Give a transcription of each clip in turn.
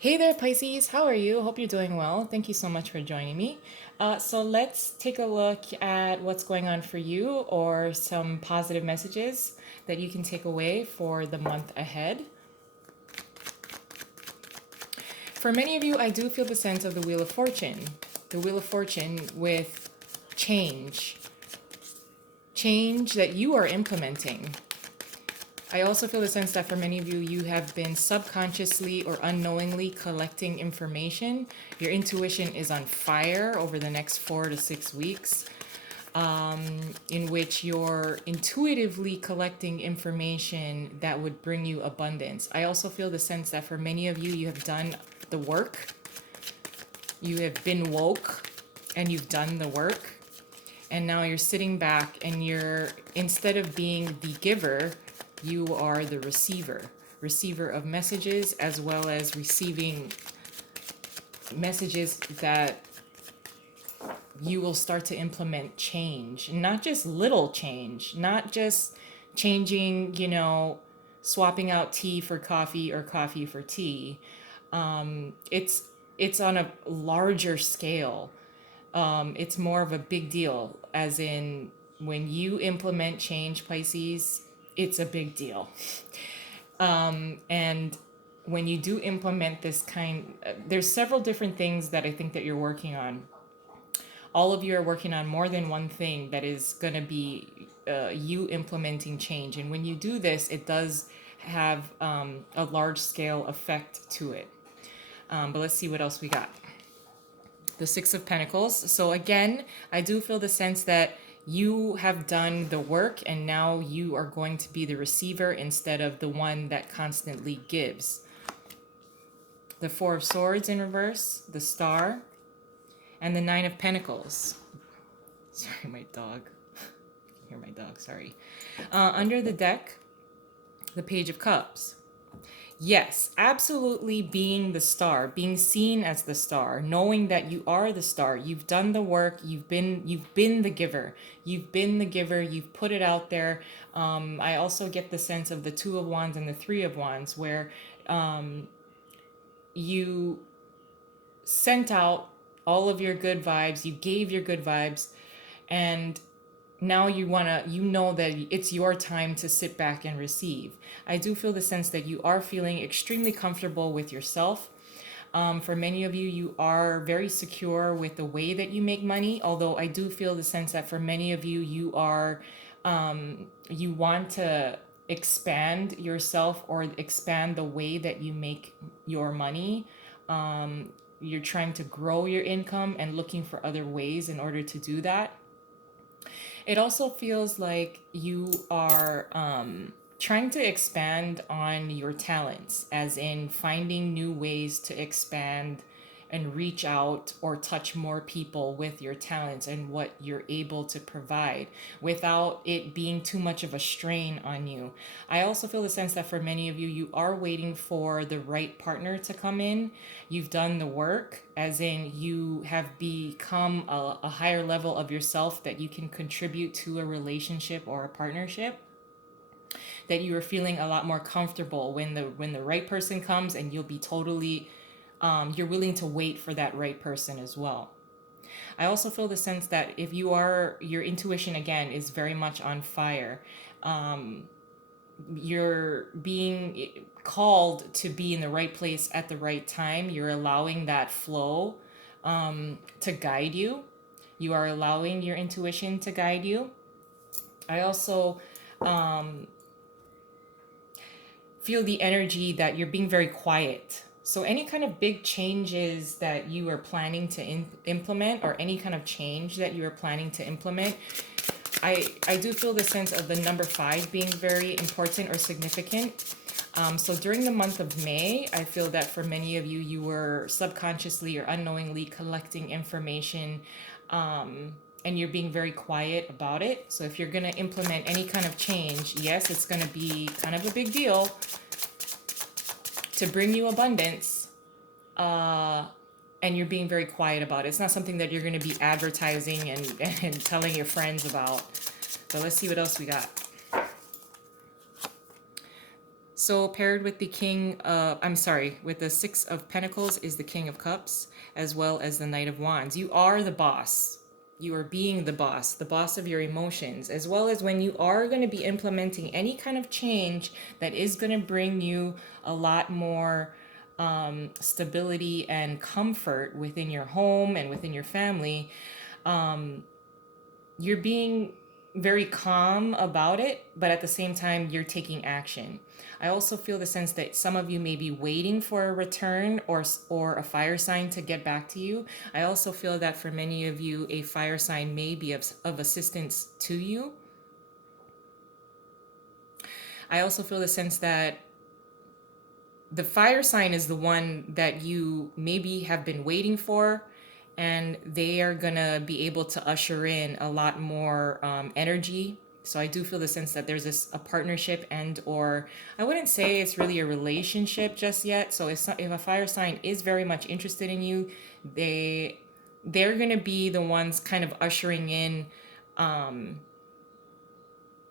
Hey there, Pisces. How are you? Hope you're doing well. Thank you so much for joining me. So let's take a look at what's going on for you or some positive messages that you can take away for the month ahead. For many of you, I do feel the sense of the Wheel of Fortune. The Wheel of Fortune with change. Change that you are implementing. I also feel the sense that for many of you, you have been subconsciously or unknowingly collecting information. Your intuition is on fire over the next 4 to 6 weeks, in which you're intuitively collecting information that would bring you abundance. I also feel the sense that for many of you, you have done the work. You have been woke and you've done the work. And now you're sitting back and instead of being the giver, you are the receiver of messages, as well as receiving messages that you will start to implement change. Not just little change, not just changing, swapping out tea for coffee or coffee for tea. It's on a larger scale. It's more of a big deal, as in when you implement change, Pisces, it's a big deal. And when you do implement this there's several different things that I think that you're working on. All of you are working on more than one thing that is going to be you implementing change. And when you do this, it does have a large scale effect to it. But let's see what else we got. The Six of Pentacles. So again, I do feel the sense that you have done the work and now you are going to be the receiver instead of the one that constantly gives. The Four of Swords in reverse, the Star, and the Nine of Pentacles. Sorry, my dog. I can hear my dog, sorry. Under the deck, the Page of Cups. Yes, absolutely being the star, being seen as the star, knowing that you are the star. You've done the work, you've been the giver. You've been the giver, you've put it out there. I also get the sense of the Two of Wands and the Three of Wands where you sent out all of your good vibes, you gave your good vibes, and now you know that it's your time to sit back and receive. I do feel the sense that you are feeling extremely comfortable with yourself. For many of you, you are very secure with the way that you make money, although I do feel the sense that for many of you, you are you want to expand yourself or expand the way that you make your money. You're trying to grow your income and looking for other ways in order to do that. It also feels like you are trying to expand on your talents, as in finding new ways to expand and reach out or touch more people with your talents and what you're able to provide without it being too much of a strain on you. I also feel the sense that for many of you, you are waiting for the right partner to come in. You've done the work, as in you have become a higher level of yourself that you can contribute to a relationship or a partnership, that you are feeling a lot more comfortable when the right person comes, and you'll be totally you're willing to wait for that right person as well. I also feel the sense that if your intuition again is very much on fire, you're being called to be in the right place at the right time. You're allowing that flow to guide you. You are allowing your intuition to guide you. I also feel the energy that you're being very quiet. So any kind of big changes that you are planning to implement, or any kind of change that you are planning to implement, I do feel the sense of the number 5 being very important or significant. So during the month of May, I feel that for many of you, you were subconsciously or unknowingly collecting information, and you're being very quiet about it. So if you're going to implement any kind of change, yes, it's going to be kind of a big deal to bring you abundance, and you're being very quiet about it. It's not something that you're going to be advertising and telling your friends about. But let's see what else we got. So paired with the with the Six of Pentacles is the King of Cups, as well as the Knight of Wands. You are the boss. You are being the boss of your emotions, as well as when you are going to be implementing any kind of change that is going to bring you a lot more stability and comfort within your home and within your family. You're being very calm about it, but at the same time, you're taking action. I also feel the sense that some of you may be waiting for a return or a fire sign to get back to you. I also feel that for many of you, a fire sign may be of assistance to you. I also feel the sense that the fire sign is the one that you maybe have been waiting for, and they are gonna be able to usher in a lot more energy. So I do feel the sense that there's a partnership, and or I wouldn't say it's really a relationship just yet. So if a fire sign is very much interested in you, they're gonna be the ones kind of ushering in.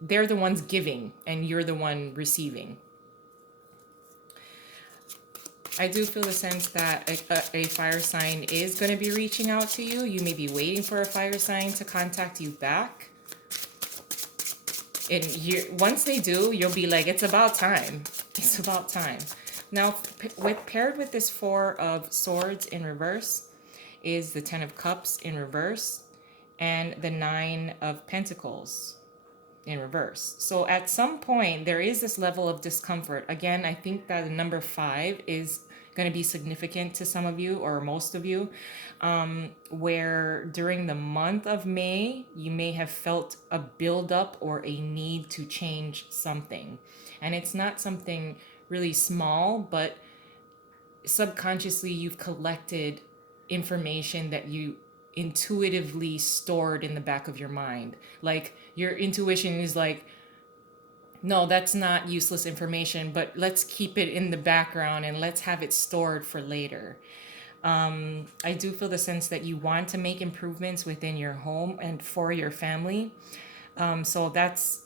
They're the ones giving, and you're the one receiving. I do feel the sense that a fire sign is going to be reaching out to you. You may be waiting for a fire sign to contact you back. And once they do, you'll be like, it's about time. It's about time. Now, paired with this Four of Swords in reverse is the Ten of Cups in reverse and the Nine of Pentacles in reverse. So at some point, there is this level of discomfort. Again, I think that the number 5 is going to be significant to some of you or most of you, where during the month of May, you may have felt a buildup or a need to change something. And it's not something really small, but subconsciously you've collected information that you intuitively stored in the back of your mind. Like your intuition is like, no, that's not useless information, but let's keep it in the background and let's have it stored for later. I do feel the sense that you want to make improvements within your home and for your family. So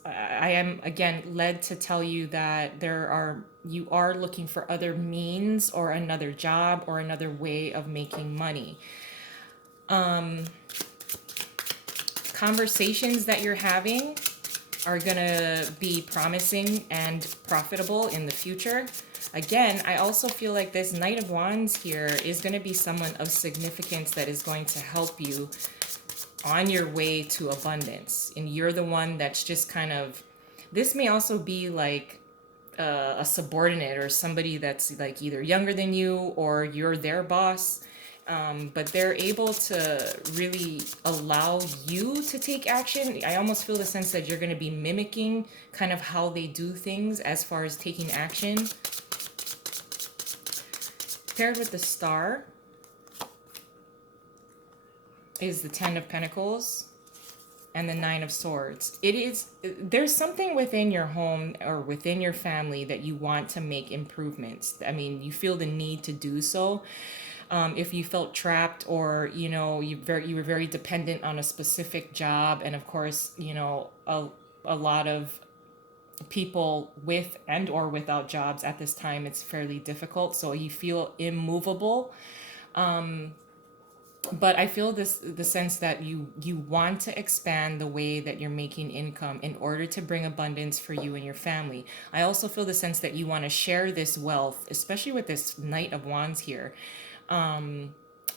I am again led to tell you that you are looking for other means or another job or another way of making money. Conversations that you're having are going to be promising and profitable in the future. Again, I also feel like this Knight of Wands here is going to be someone of significance that is going to help you on your way to abundance. And you're the one that's just kind of, this may also be like a subordinate or somebody that's like either younger than you or you're their boss. But they're able to really allow you to take action. I almost feel the sense that you're going to be mimicking kind of how they do things as far as taking action. Paired with the Star is the Ten of Pentacles and the Nine of Swords. There's something within your home or within your family that you want to make improvements. I mean, you feel the need to do so. If you felt trapped or, you were very dependent on a specific job. And of course, a lot of people with and or without jobs at this time, it's fairly difficult. So you feel immovable. But I feel the sense that you want to expand the way that you're making income in order to bring abundance for you and your family. I also feel the sense that you want to share this wealth, especially with this Knight of Wands here.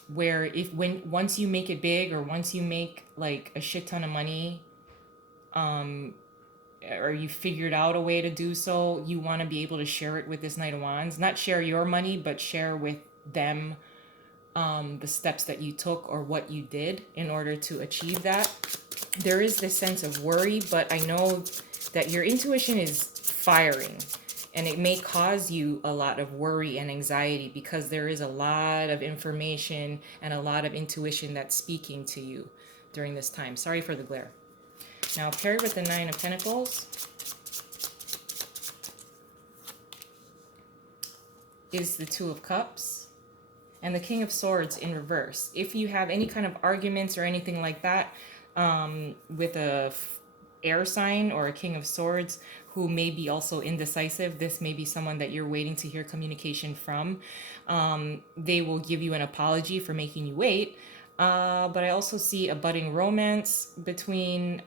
Where once you make it big or once you make like a shit ton of money, or you figured out a way to do so, you want to be able to share it with this Knight of Wands. Not share your money, but share with them the steps that you took or what you did in order to achieve that. There is this sense of worry, but I know that your intuition is firing. And it may cause you a lot of worry and anxiety because there is a lot of information and a lot of intuition that's speaking to you during this time. Sorry for the glare. Now, paired with the Nine of Pentacles is the Two of Cups and the King of Swords in reverse. If you have any kind of arguments or anything like that with a air sign or a king of swords who may be also indecisive. This may be someone that you're waiting to hear communication from. They will give you an apology for making you wait. But I also see a budding romance between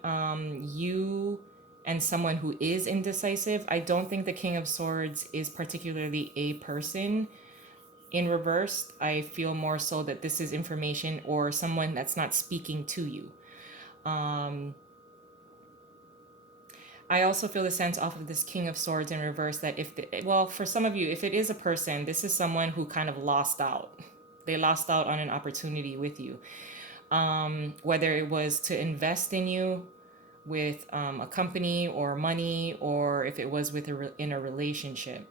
you and someone who is indecisive. I don't think the king of swords is particularly a person in reverse. I feel more so that this is information or someone that's not speaking to you. I also feel the sense off of this King of Swords in reverse that well, for some of you, if it is a person, this is someone who kind of lost out. They lost out on an opportunity with you. Whether it was to invest in you with a company or money, or if it was with in a relationship.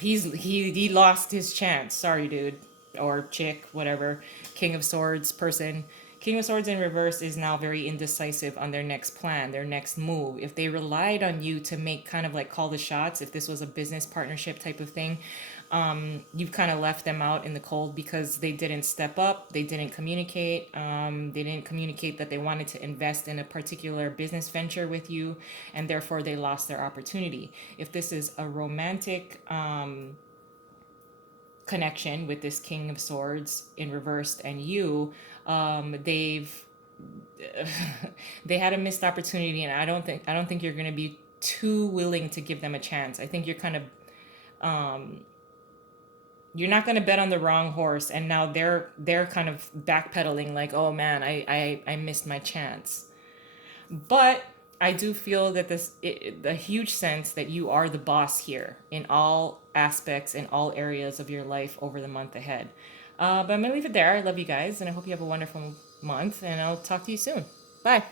He lost his chance. Sorry, dude, or chick, whatever. King of Swords person. King of Swords in reverse is now very indecisive on their next plan, their next move. If they relied on you to make kind of like call the shots, if this was a business partnership type of thing, you've kind of left them out in the cold because they didn't step up, they didn't communicate, they didn't communicate that they wanted to invest in a particular business venture with you, and therefore they lost their opportunity. If this is a romantic connection with this King of Swords in reversed and you, they've they had a missed opportunity, and I don't think you're going to be too willing to give them a chance. I think you're kind of you're not going to bet on the wrong horse, and now they're kind of backpedaling like, oh man, I missed my chance. But I do feel that the huge sense that you are the boss here in all aspects, in all areas of your life over the month ahead. But I'm going to leave it there. I love you guys, and I hope you have a wonderful month, and I'll talk to you soon. Bye.